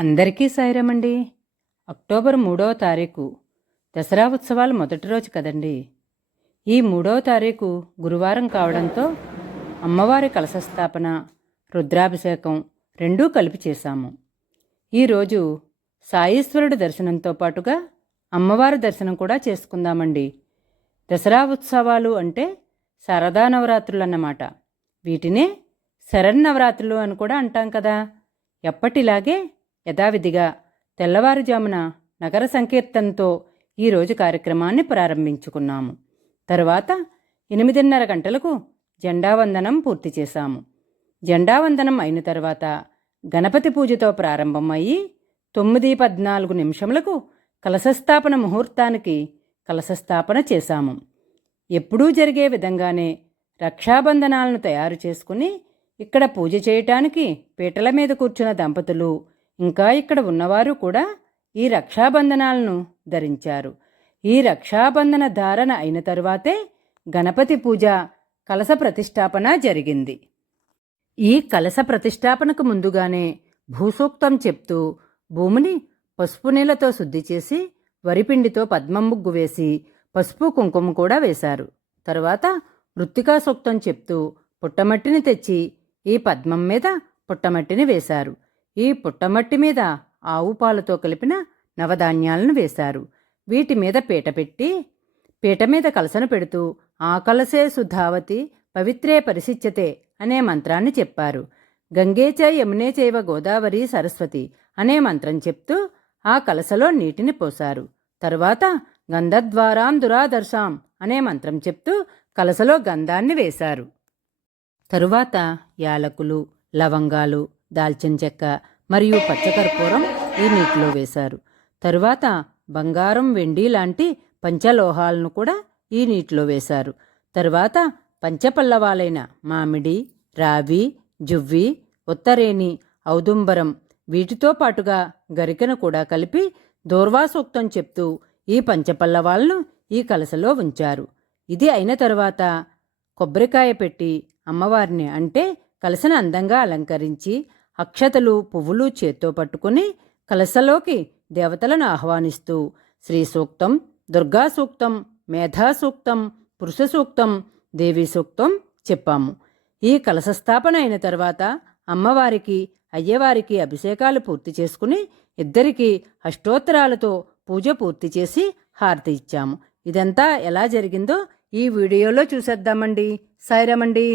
అందరికీ సాయిరామండి. అక్టోబర్ మూడవ తారీఖు దసరా ఉత్సవాలు మొదటి రోజు కదండి. ఈ మూడవ తారీఖు గురువారం కావడంతో అమ్మవారి కలశస్థాపన రుద్రాభిషేకం రెండూ కలిపి చేశాము. ఈరోజు సాయీశ్వరుడి దర్శనంతో పాటుగా అమ్మవారి దర్శనం కూడా చేసుకుందామండి. దసరా ఉత్సవాలు అంటే శారదా నవరాత్రులు అన్నమాట వీటినే శరన్నవరాత్రులు అని కూడా అంటాం కదా. ఎప్పటిలాగే యథావిధిగా తెల్లవారుజామున నగర సంకీర్తనతో ఈరోజు కార్యక్రమాన్ని ప్రారంభించుకున్నాము. తరువాత ఎనిమిదిన్నర గంటలకు జెండావందనం పూర్తి చేశాము. జెండావందనం అయిన తర్వాత గణపతి పూజతో ప్రారంభమయ్యి తొమ్మిది పద్నాలుగు నిమిషములకు కలశస్థాపన ముహూర్తానికి కలశస్థాపన చేశాము. ఎప్పుడూ జరిగే విధంగానే రక్షాబంధనాలను తయారు చేసుకుని ఇక్కడ పూజ చేయటానికి పీటల మీద కూర్చున్న దంపతులు ఇంకా ఇక్కడ ఉన్నవారు కూడా ఈ రక్షాబంధనాలను ధరించారు. ఈ రక్షాబంధన ధారణ అయిన తరువాతే గణపతి పూజ కలస ప్రతిష్టాపన జరిగింది. ఈ కలస ప్రతిష్టాపనకు ముందుగానే భూసూక్తం చెప్తూ భూమిని పసుపు నీళ్ళతో శుద్ధి చేసి వరిపిండితో పద్మం ముగ్గు వేసి పసుపు కుంకుమ కూడా వేశారు. తరువాత మృత్తికా సూక్తం చెప్తూ పుట్టమట్టిని తెచ్చి ఈ పద్మం మీద పుట్టమట్టిని వేశారు. ఈ పుట్టమట్టి మీద ఆవు పాలతో కలిపిన నవధాన్యాలను వేశారు. వీటి మీద పీట పెట్టి పీట మీద కలసను పెడుతూ ఆ కలసే సుధావతి పవిత్రే పరిశిచ్యతే అనే మంత్రాన్ని చెప్పారు. గంగేచ యమునే చేవ గోదావరి సరస్వతి అనే మంత్రం చెప్తూ ఆ కలసలో నీటిని పోశారు. తరువాత గంధద్వారాం దురాదర్శాం అనే మంత్రం చెప్తూ కలసలో గంధాన్ని వేశారు. తరువాత యాలకులు లవంగాలు దాల్చిన చెక్క మరియు పచ్చకర్పూరం ఈ నీటిలో వేశారు. తరువాత బంగారం వెండి లాంటి పంచలోహాలను కూడా ఈ నీటిలో వేశారు. తరువాత పంచపల్లవాలైన మామిడి రావి జువ్వి ఉత్తరేణి ఔదుంబరం వీటితో పాటుగా గరికను కూడా కలిపి దూర్వాసూక్తం చెప్తూ ఈ పంచపల్లవాలను ఈ కలసలో ఉంచారు. ఇది అయిన తరువాత కొబ్బరికాయ పెట్టి అమ్మవారిని అంటే కలసను అందంగా అలంకరించి అక్షతలు పువ్వులు చేత్తో పట్టుకుని కలసలోకి దేవతలను ఆహ్వానిస్తూ శ్రీ సూక్తం దుర్గా సూక్తం మేధా సూక్తం పురుష సూక్తం దేవీ సూక్తం చెప్పాము. ఈ కలశస్థాపన అయిన తర్వాత అమ్మవారికి అయ్యవారికి అభిషేకాలు పూర్తి చేసుకుని ఇద్దరికీ అష్టోత్తరాలతో పూజ పూర్తి చేసి హారతి ఇచ్చాము. ఇదంతా ఎలా జరిగిందో ఈ వీడియోలో చూసేద్దామండి. సైరమండి